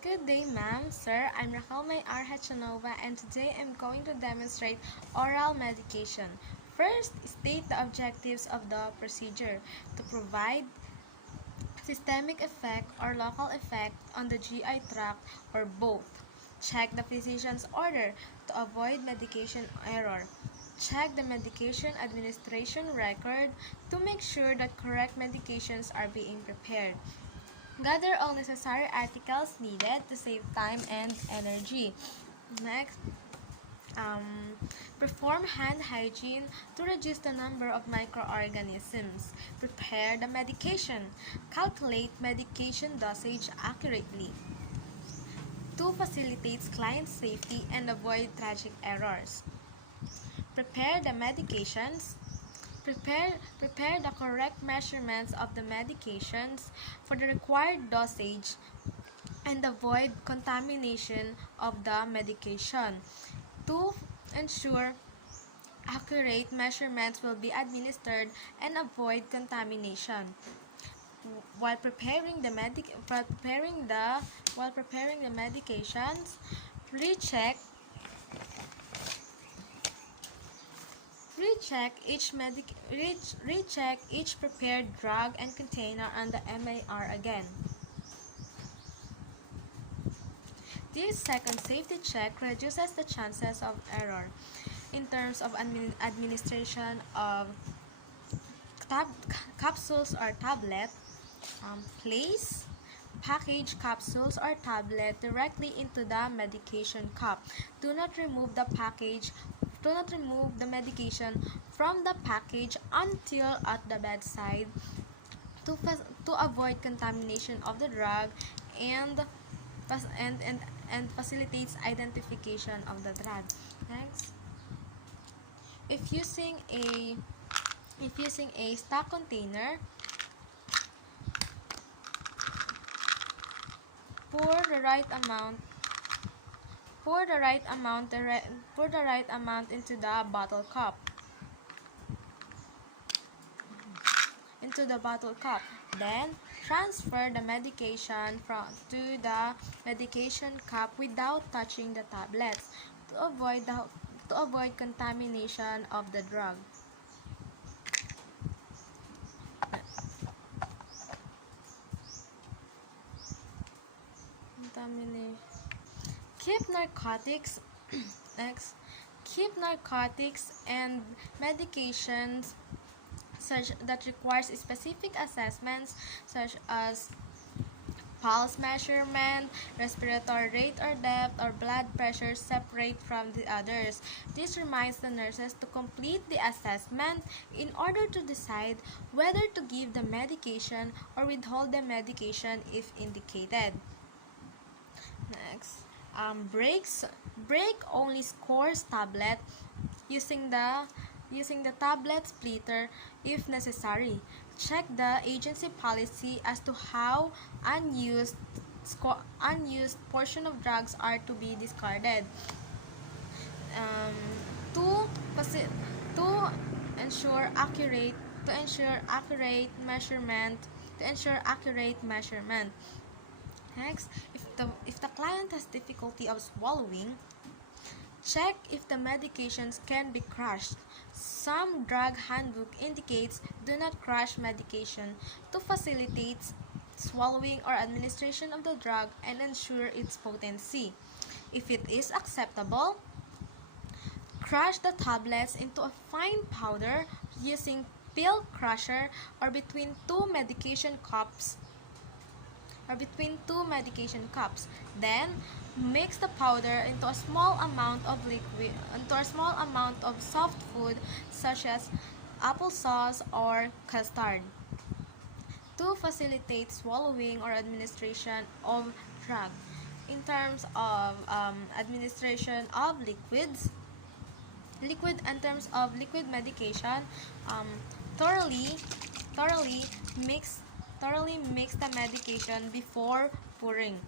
Good day, ma'am, sir. I'm Rationale, and today I'm going to demonstrate oral medication. First, state the objectives of the procedure: to provide systemic effect or local effect on the GI tract or both. Check the physician's order to avoid medication error. Check the medication administration record to make sure that correct medications are being prepared. Gather all necessary articles needed to save time and energy. Next, um, perform hand hygiene to reduce the number of microorganisms. Prepare the medication. Calculate medication dosage accurately. 2. Facilitates client safety and avoid tragic errors. Prepare the medications. Prepare the correct measurements of the medications for the required dosage and avoid contamination of the medication. To ensure accurate measurements will be administered and avoid contamination. While preparing the medications, recheck recheck each prepared drug and container on the MAR again. This second safety check reduces the chances of error in terms of administration of capsules or tablet. Place package capsules or tablet directly into the medication cup. Do not remove the medication from the package until at the bedside to avoid contamination of the drug and facilitates identification of the drug. Next, if using a stock container, pour the right amount into the bottle cup. Then transfer the medication to the medication cup without touching the tablets to avoid contamination of the drug. Keep narcotics next. Keep narcotics and medications such that requires specific assessments such as pulse measurement, respiratory rate or depth, or blood pressure separate from the others. This reminds the nurses to complete the assessment in order to decide whether to give the medication or withhold the medication if indicated. Next, break only scores tablet using the tablet splitter if necessary. Check the agency policy as to how unused portion of drugs are to be discarded. Um, to to ensure accurate measurement. Next, if the client has difficulty of swallowing, check if the medications can be crushed. Some drug handbook indicates do not crush medication to facilitate swallowing or administration of the drug and ensure its potency. If it is acceptable, crush the tablets into a fine powder using pill crusher or between two medication cups. Then mix the powder into a small amount of soft food such as applesauce or custard to facilitate swallowing or administration of drug. In terms of administration of liquid medication, thoroughly mix the medication before pouring.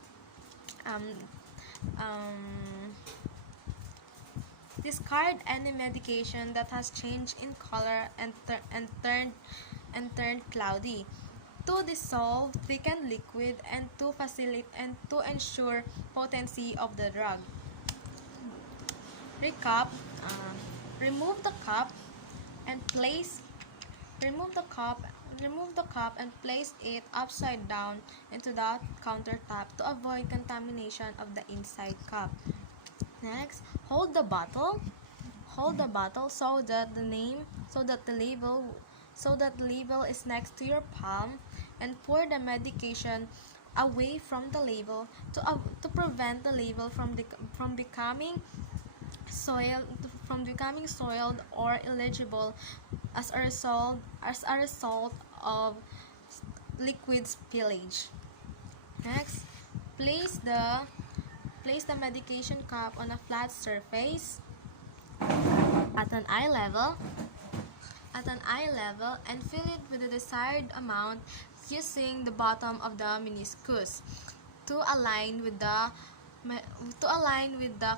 Um, um, Discard any medication that has changed in color and turned cloudy. to dissolve thickened liquid and to facilitate and to ensure potency of the drug. Recap. uh, remove the cup and place remove the cup and place it upside down into the countertop to avoid contamination of the inside cup. Next, hold the bottle so that the label is next to your palm, and pour the medication away from the label to prevent the label from becoming soiled or illegible as a result of liquid spillage. Next, place the medication cup on a flat surface at an eye level and fill it with the desired amount using the bottom of the meniscus to align with the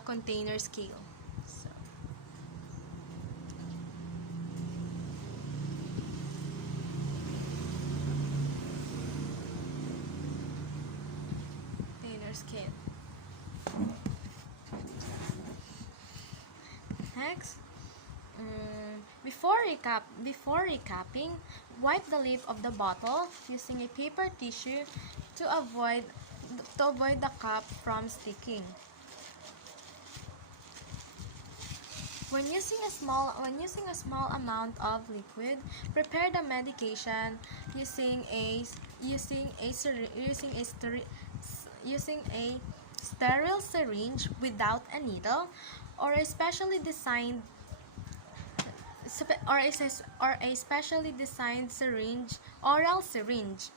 container scale. So, container scale. Next, before recapping, wipe the lip of the bottle using a paper tissue to avoid the cap from sticking. When using a small amount of liquid, prepare the medication using a sterile syringe without a needle, or a specially designed oral syringe.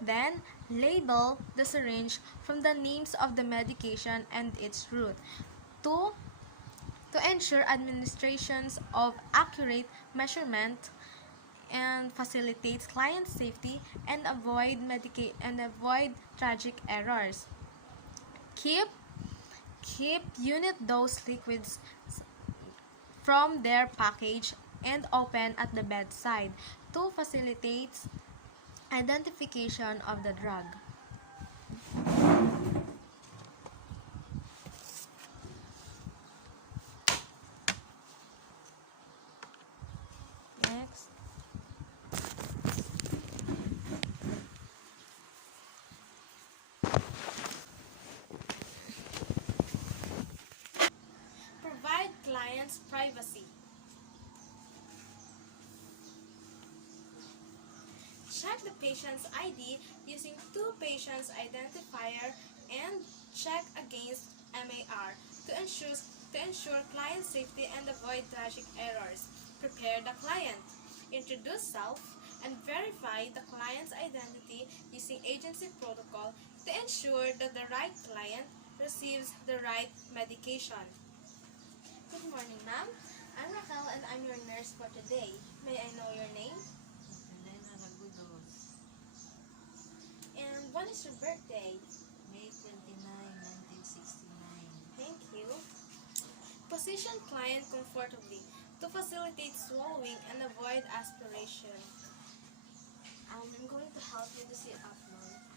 Then, label the syringe from the names of the medication and its route to ensure administrations of accurate measurement and facilitates client safety and avoid tragic errors. Keep unit dose liquids from their package and open at the bedside to facilitate identification of the drug. Next. Provide clients privacy. Check the patient's ID using two patients identifier and check against MAR to ensure client safety and avoid tragic errors. Prepare the client. Introduce self and verify the client's identity using agency protocol to ensure that the right client receives the right medication. Good morning, ma'am. I'm Raquel and I'm your nurse for today. May I know your name? And when is your birthday? May 29, 1969. Thank you. Position client comfortably to facilitate swallowing and avoid aspiration. I'm going to help you to sit up, ma'am.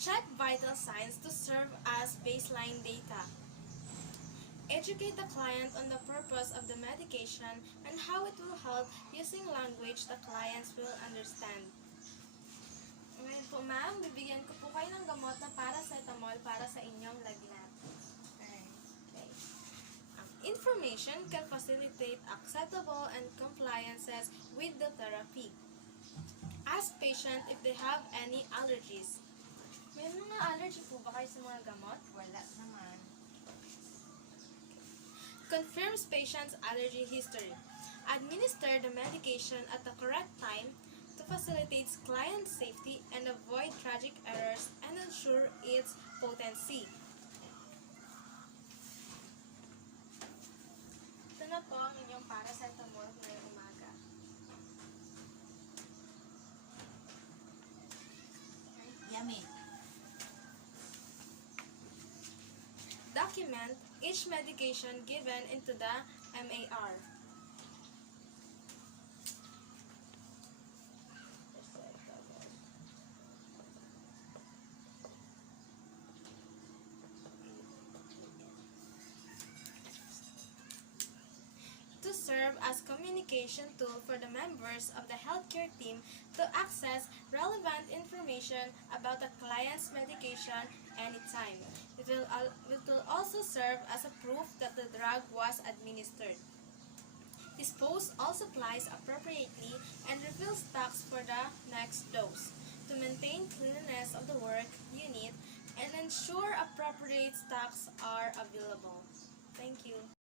Check vital signs to serve as baseline data. Educate the client on the purpose of the medication and how it will help using language the clients will understand. Ngayon po, ma'am, bibigyan ko po kayo ng gamot na paracetamol para sa inyong lagnat. Okay. Information can facilitate acceptable and compliances with the therapy. Ask patient if they have any allergies. May mga allergy po ba kayo sa mga gamot? Wala naman. Confirms patient's allergy history. Administer the medication at the correct time to facilitate client safety and avoid tragic errors and ensure its potency. Ito na po ang inyong paracetamol ngayong umaga. Yummy. document each medication given into the MAR. To serve as communication tool for the members of the healthcare team to access relevant information about the client's medication anytime. It will also serve as a proof that the drug was administered. Dispose all supplies appropriately and refill stocks for the next dose. To maintain cleanliness of the work unit and ensure appropriate stocks are available. Thank you.